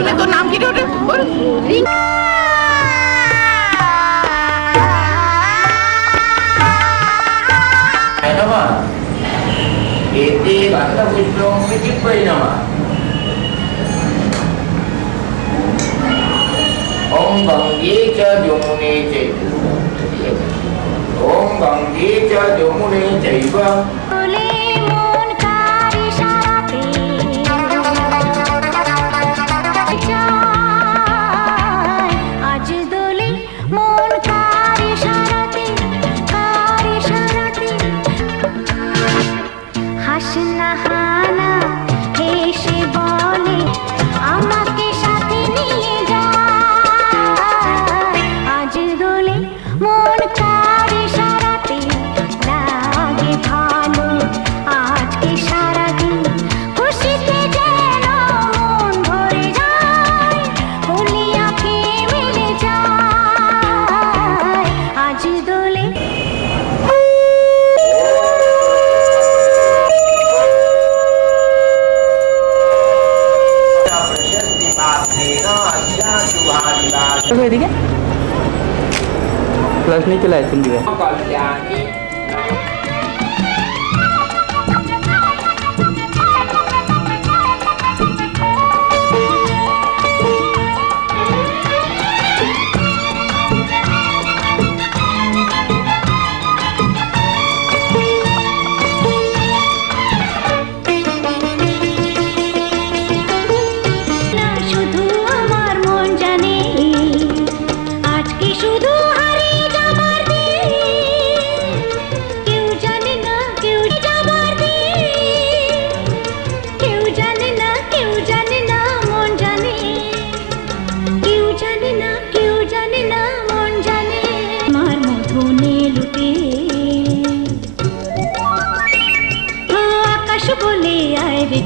বলবে তোর নাম কি রে ওটা বল ring nama ete bangsa puslong sikit bayi nama Om Banggi cha Jumuni Jai Om Banggi cha Jumuni Jai Bang এদিকে ক্লাস নিয়ে চলে আসছেন দিকে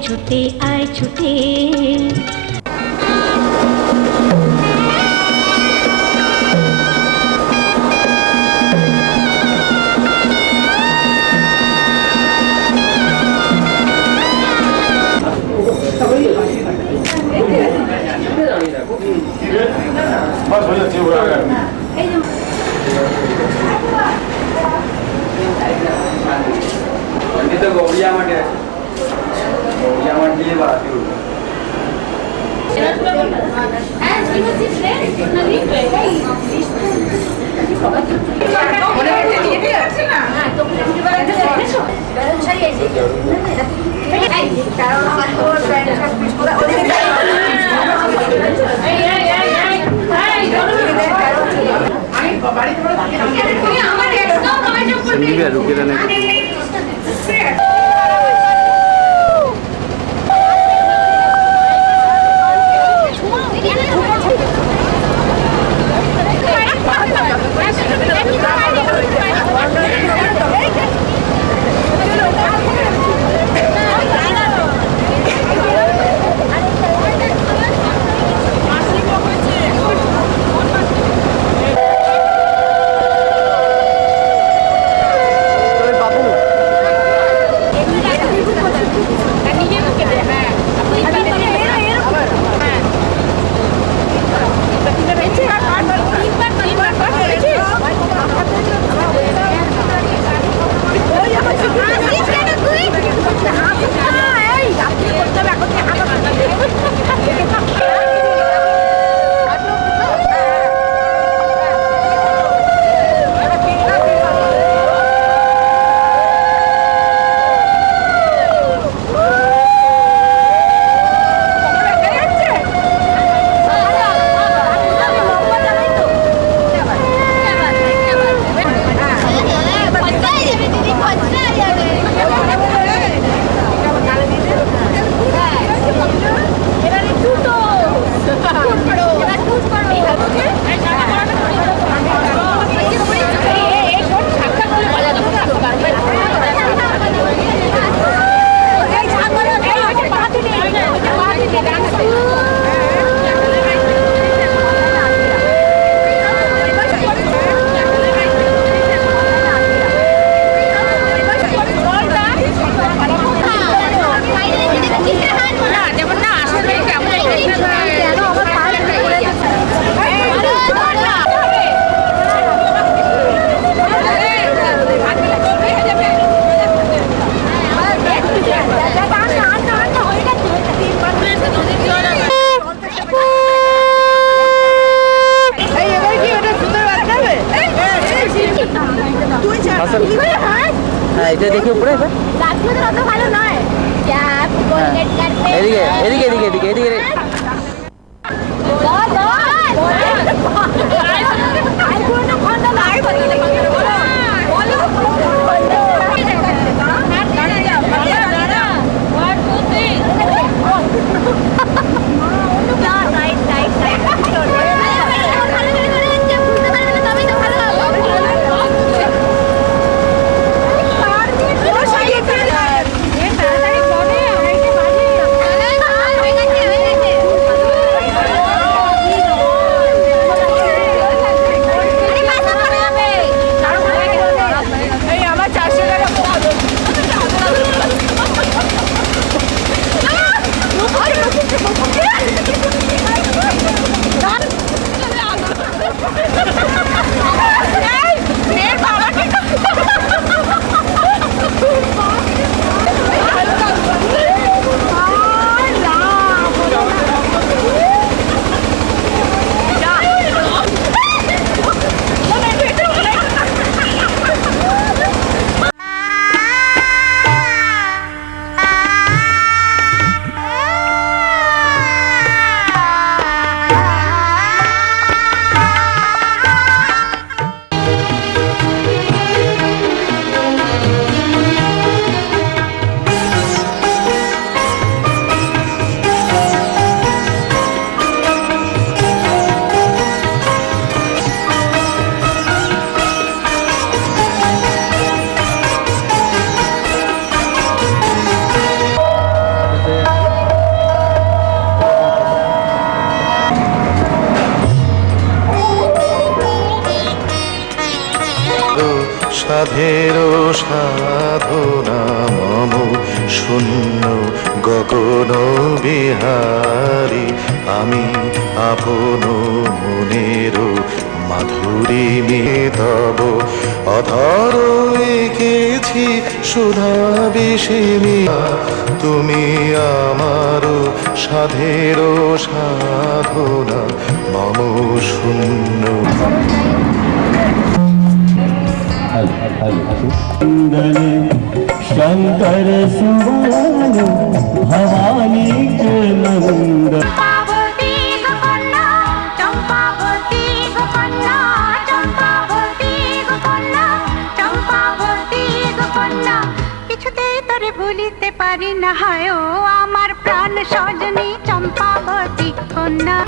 ছুটে আয় ছুটে Kita gobiya mate gobiya mate diye baati hu Sandeep रुके रहने বাবু এটা দেখি উপরে এবার। গাছগুলো অত ভালো নয় ক্যাপ কোলগেট করতে এদিকে এদিকে এদিকে এদিকে এদিকে সাধের সাধনা মম শূন্য গগন বিহারী আমি আপন মনের মাধুরী তব অধর এঁকেছি সুধা বিষিনী তুমি আমার সাধের সাধনা মম শূন্য शंकर सुवन भवानी के नंद কিছুতেই তোরে ভুলিতে পারি না হায় ও আমার প্রাণ সজনী চম্পাবতী কন্যা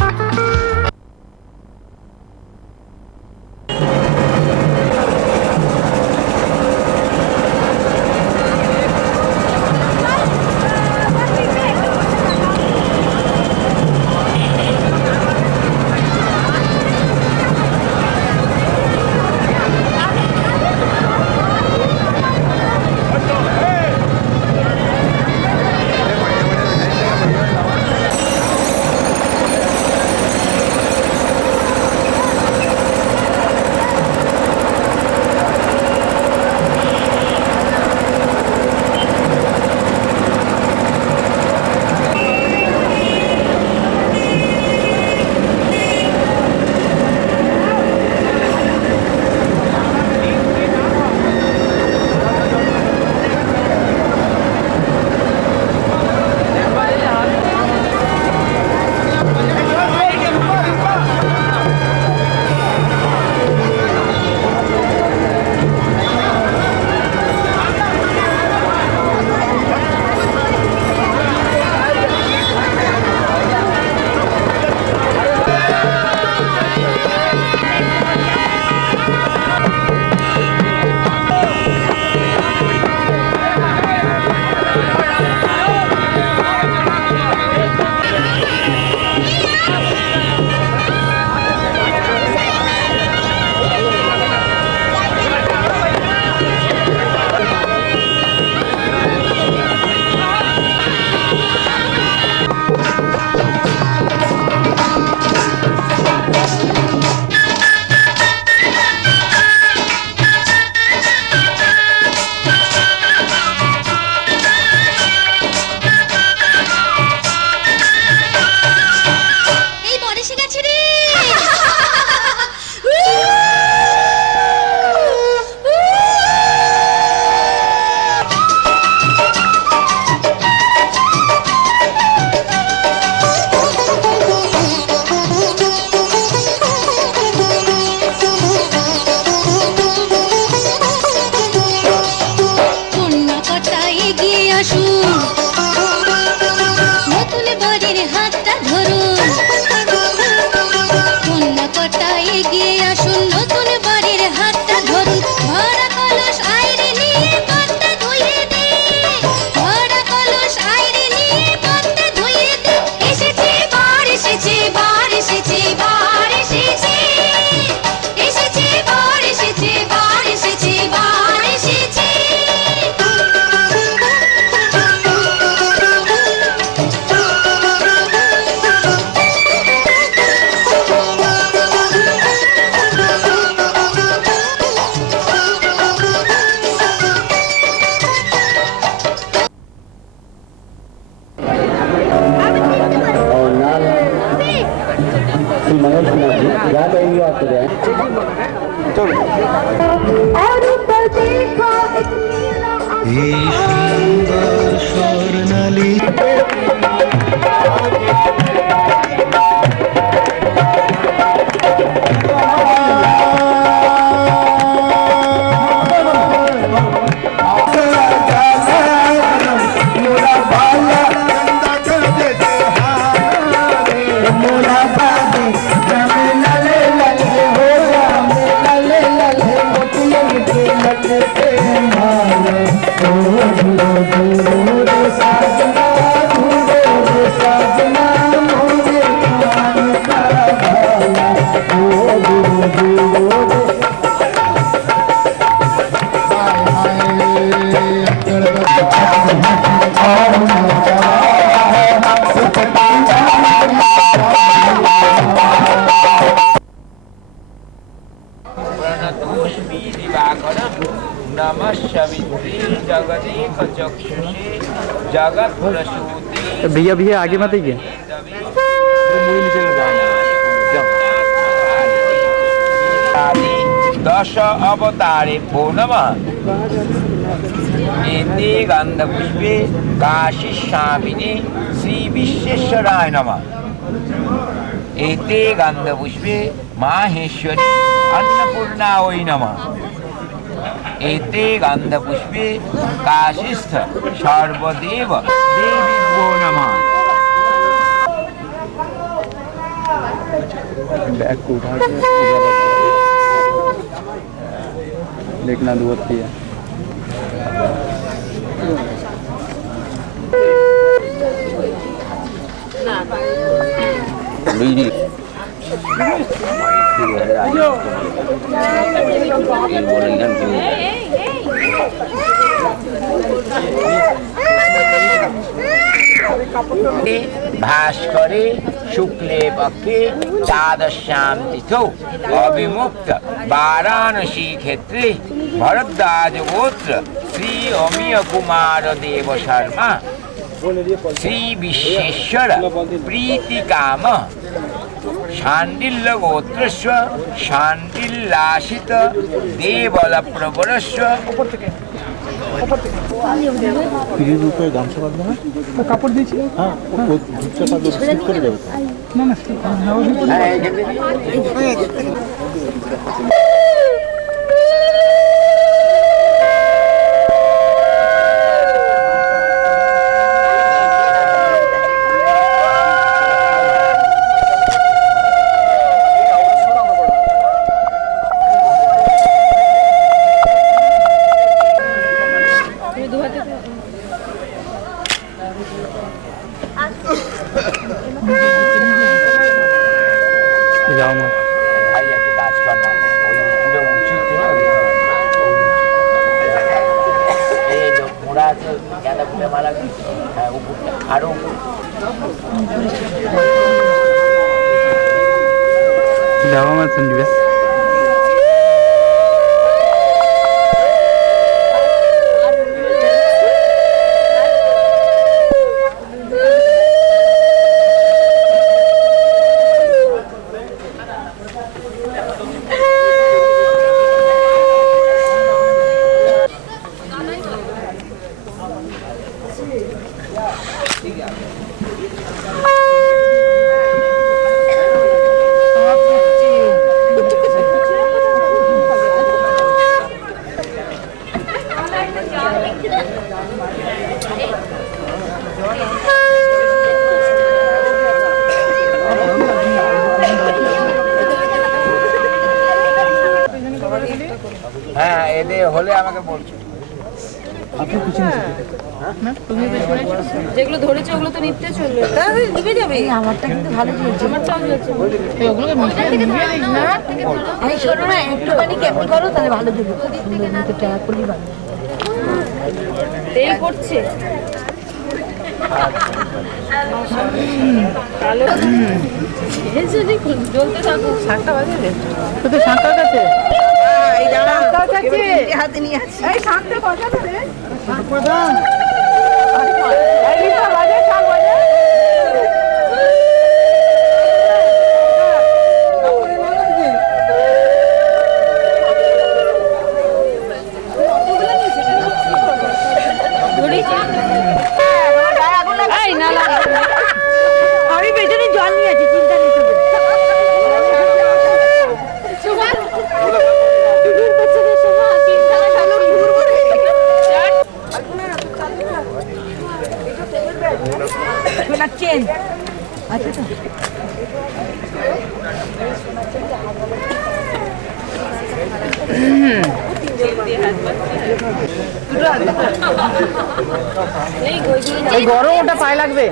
श्री मनोज कुमार जी याद आएंगे आपको जाए এই সুন্দর স্বর্ণালী भैया भैया आगे मत आइए। दश अवतारे भो नमः। एते गंधपुष्पे काशी स्वामिने श्री विश्वेश्वराय नमः। एते गंधपुष्पे माहेश्वरी अन्नपूर्णायै नमः। एते गंधपुष्पे काशीस्थ सर्वदेव देवीभ्यो नमः। बैग को उठा के देखना दूर थी है। भास्करे शुक्ले पक्षे द्वादश्यां तिथौ अविमुक्त वाराणसी क्षेत्रे भरद्वाज गोत्र श्री अमीय कुमार देव शर्मा श्री विश्वेश्वर प्रीति काम शांडिल्य गोत्रस्य शांडिल्लासित देवल प्रवरस्य তিরিশ রুপয়ে গামছা বাঁধবে না কাপড় দিয়েছি হ্যাঁ ধুপটা কাপড় স্লিপ করে দেবে না না যেগুলো ধরেছে ওগুলো তো নিতে চলবে নিবে যাবে আমারটা কিন্তু ভালো চলছে আমারটাও চলছে ওগুলোকে মিশিয়ে নিবে না আমি শোনো না একটুখানি কেমন করো তাহলে ভালো দেবো তো টাকা করলি ভালো তেল করছে ভালো জ্বলতে থাকো শাকটা বাজে তো শাকটা কাছে এই দাঁড়া কাছে হাতে নিয়ে আসি এই শাকটা বাজাতে রে প্রধান এই লিখা বাজে শাক বাজে এই গরম ওটা পায়ে লাগবে।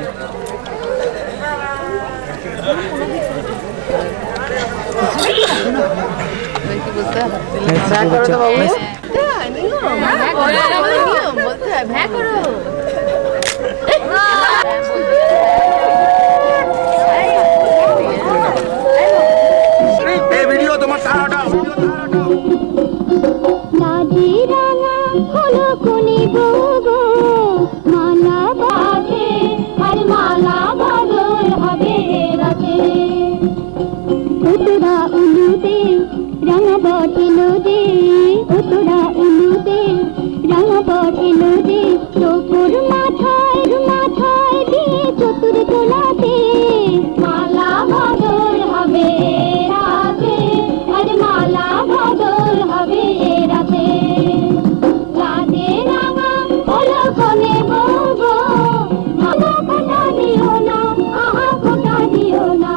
নাজিরানা হলো কোনি বগো মালা বাজে আর মালা বদল হবে রাতে উতরা উলুদে রাঙা বটিলো দে উতরা উলুদে রাঙা বটিলো দে তোপুর মাথায় দিয়ে চতুর তোলাতে মালা বদল হবে রাতে আর মালা বদল হবে রাতে রাতে রাঙা হলো কোনে বগো মালা ফোটা দিও না আহা ফোটা দিও না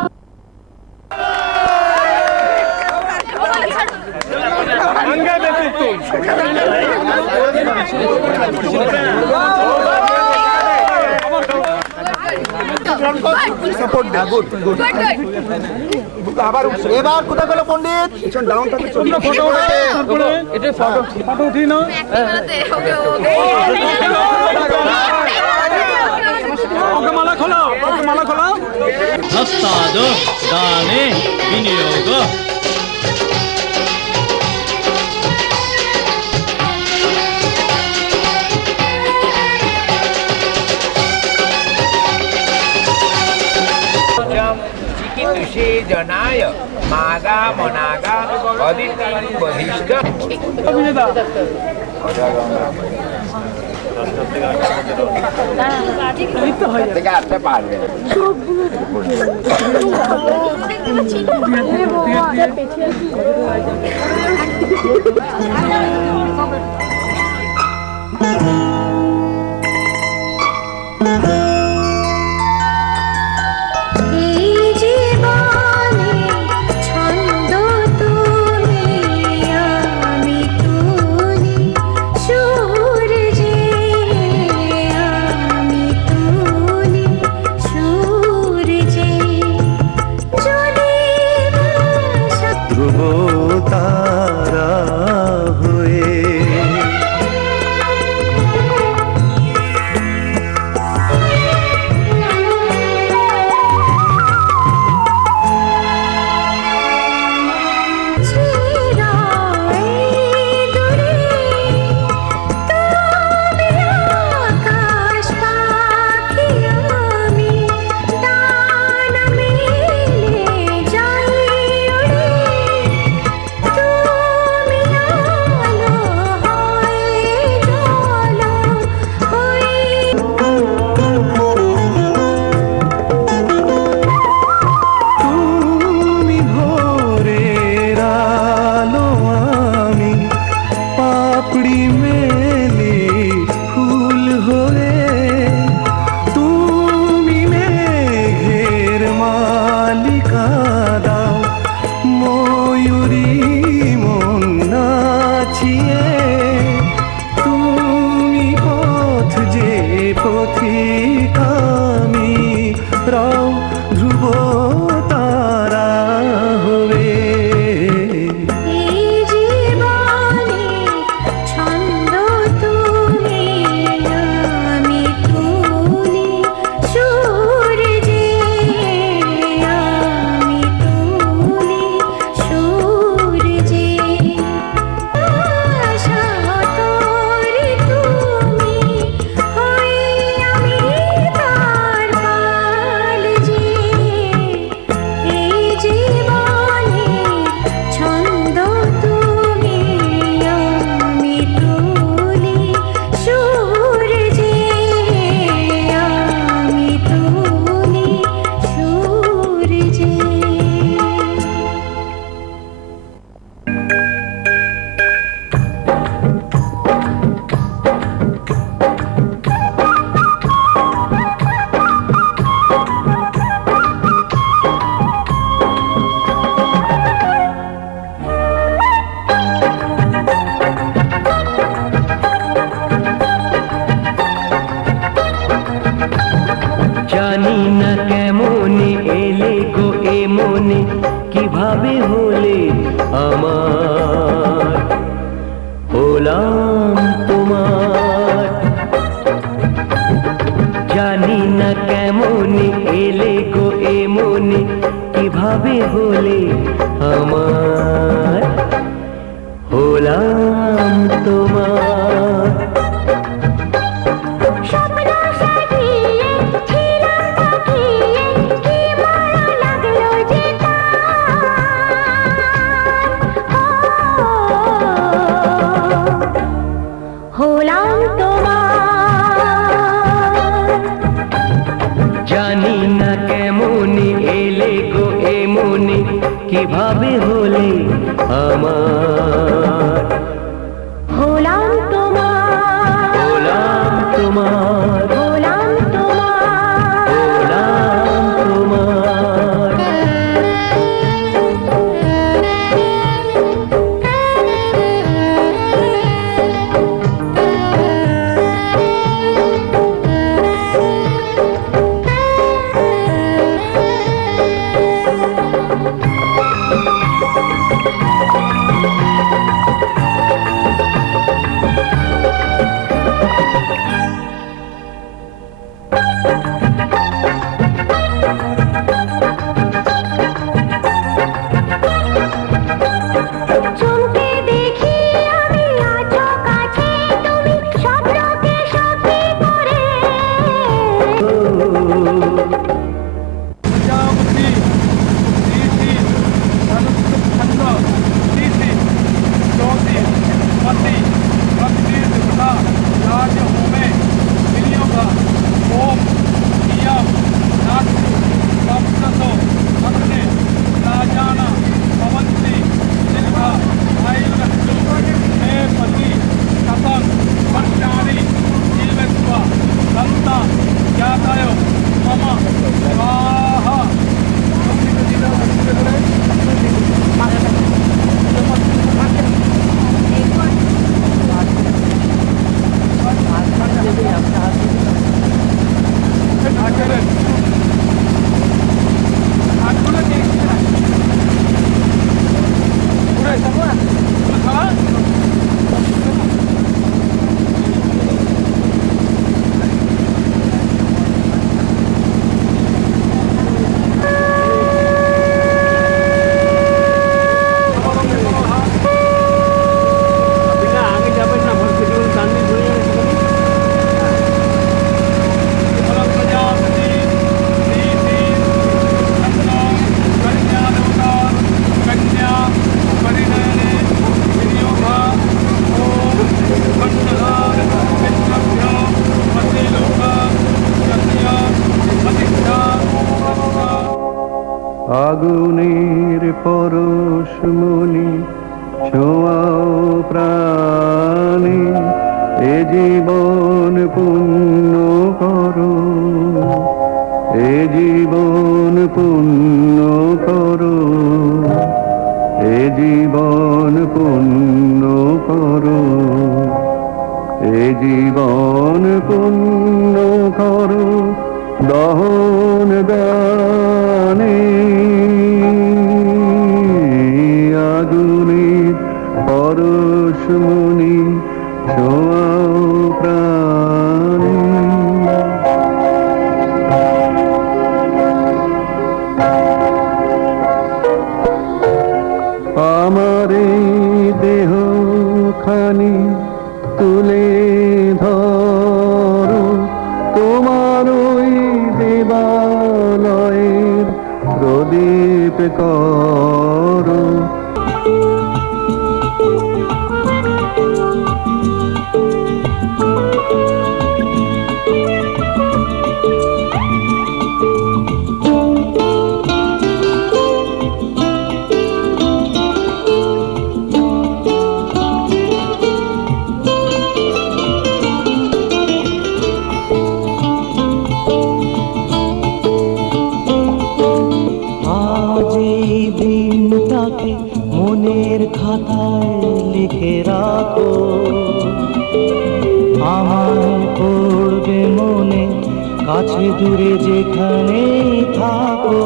এবার কোথায় গেল পণ্ডিত हस्ताद दाने विनियोग चिकितुषे जनाय मागा मनागा अदितिं बहिष्ठ থেকে আসতে পারবে ধ্রুব তারা হয়ে মনে কিভাবে হলে আমার, হলাম তোমার। জানি না কেমন এলে গো এ মনে কিভাবে হলে আমার, হলাম তোমার। স্বপ্ন সাজিয়ে ছিলাম তাকিয়ে, কি মায়া লাগলো যে তার। হলাম তোমার। জানি না কেমন এলে গো এ মনে কিভাবে হলে আমার, হলাম তোমার। হলাম তোমার, হলাম তোমার। হলাম তোমার। চমকে দেখি আমি আছো কাছে, তুমি স্বপ্নকে সখী করে। প্রজাপতি ঋষি ধনুষ্ছন্দ ঋষি জ্যোতিষ মতি ভক্তির দেবতা রাজ হোমে বিনিয়োগ ওম নিয়ম নাস্তু সপ্তসো অগ্নে রাজানা ভবন্তি শিল্পা আয়ুরস্তু হে পতি কপং পঞ্চারি জীবস্వ সন্তা জ্ঞাতায় মম স্বাহা। আগুনের পরশ মনি ছোঁয়াও প্রাণে, এ জীবন পুণ্য করো, এ জীবন পুণ্য করো, এ জীবন পুণ্য করো, এ জীবন পুণ্য করো দহন দানে। আগুনের পরশ মনি ছোঁয়াও প্রাণে। আমার এই দেহ খানি তুলে ধরো, তোমার ওই দেবালয়ের প্রদীপ করো। আজ এই দিনটাকে মনের খাতায় লিখে রাখো, আমায় পড়বে মনে কাছে দূরে যেখানে থাকো।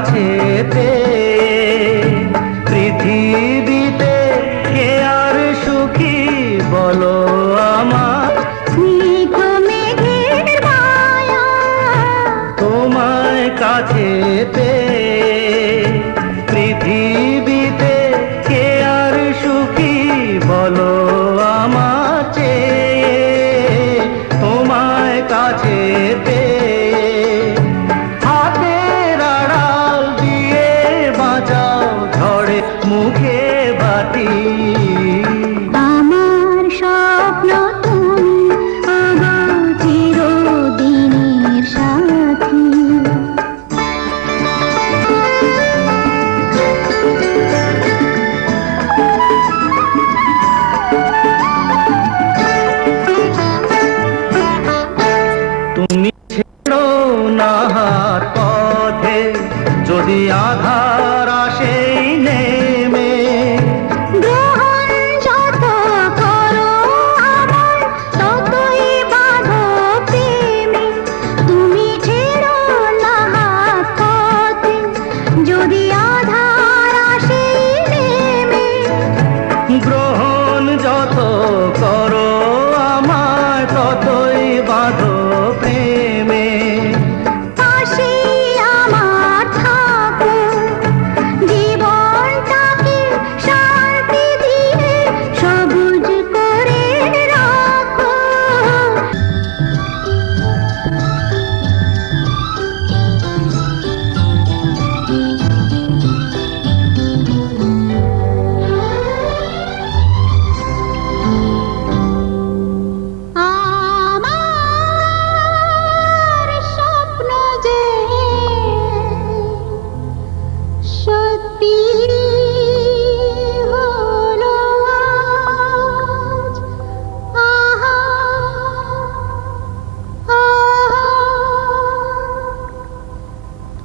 কাছেতে পৃথিবীতে কে আর সুখী বলো আমার স্নিগ্ধ মেঘের মায়া তোমায় কাছেতে পৃথিবীতে কে আর সুখী বলো আমার চেয়ে তোমায় কাছেতে হাতের আড়াল দিয়ে বাঁচাও ঝড়ে মুখে বাতি আমার স্বপ্ন তুমি ওগো চিরদিনের সাথী তুমি ছেড়ো না হাত পথে যদি আধার আসে নেমে গ্রহণ যত করো আমার ততই বাঁধো প্রেমে তুমি ছেড়ো না হাত পথে যদি আধার আসে নেমে গ্রহণ যত করো আমার ততই বাঁধো প্রেমে পাশে আমার থাকো জীবনটাকে শান্তি দিয়ে সবুজ করে রাখো আমার স্বপ্ন যে সত্যি হলো আজ। আহা,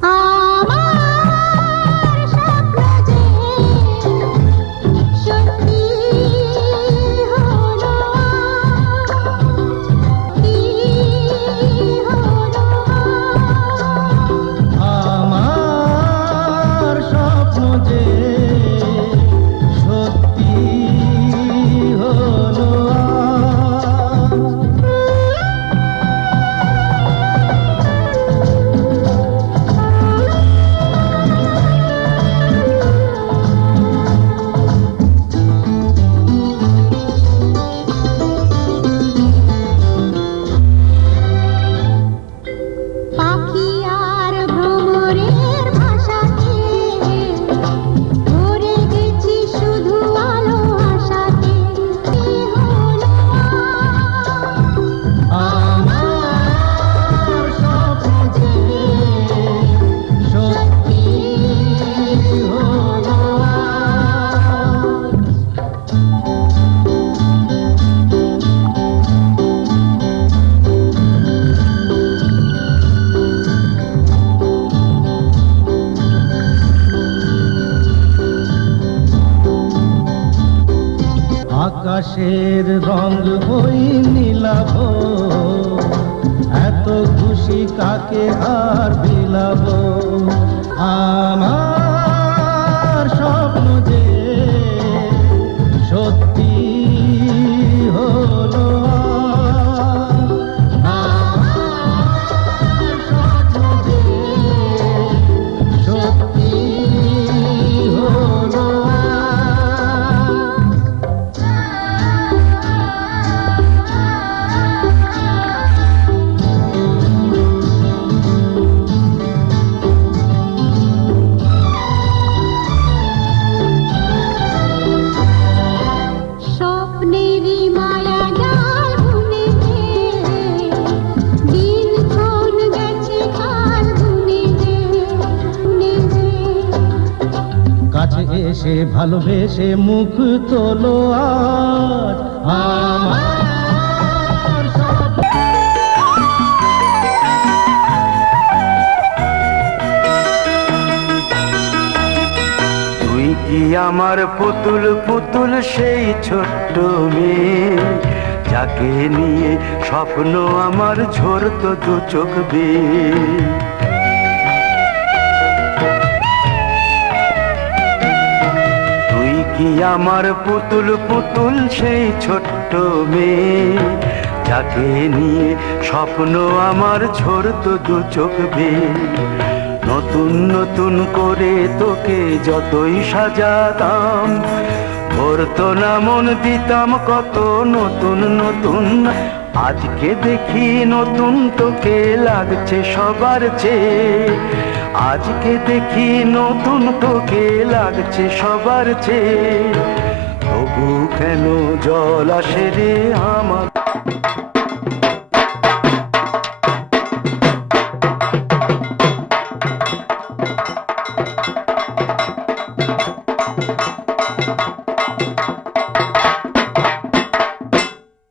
আমার স্বপ্ন যে সত্যি হলো আমার স্বপ্ন যে সত্যি হলো আজ। পাখি আর ভ্রমরের ভাষাতে ভরে গেছি শুধু আলো আশাতে হলো আমার স্বপ্ন যে সত্যি হলো আজ। আকাশের রং হই নীলাভ এত খুশি কাকে আর বিলাব আমার স্বপ্ন যে সত্যি হলো আজ। আমার স্বপ্ন যে সত্যি হলো আজ। স্বপ্নেরই মায়া জাল বুনে দিনক্ষণ গেছে কাল বুনে কাছে এসে ভালোবেসে মুখ তোলো আজ আমার স্বপ্ন তুই কি আমার পুতুল পুতুল সেই ছোট্ট মেয়ে যাকে নিয়ে স্বপ্ন আমার ঝরতো দু চোখ বেয়ে আমার পুতুল পুতুল সেই ছোট্ট মেয়ে, যাকে নিয়ে স্বপ্ন আমার ঝরতো দু চোখ বেয়ে। নতুন নতুন করে তোকে যতই সাজাতাম, ভরতো না মন, দিতাম কত নতুন নতুন। আজকে দেখি নতুন তোকে লাগছে সবার চেয়ে, আজকে দেখি নতুন তোকে লাগছে সবার চেয়ে। তবু কেন জল আসে রে আমার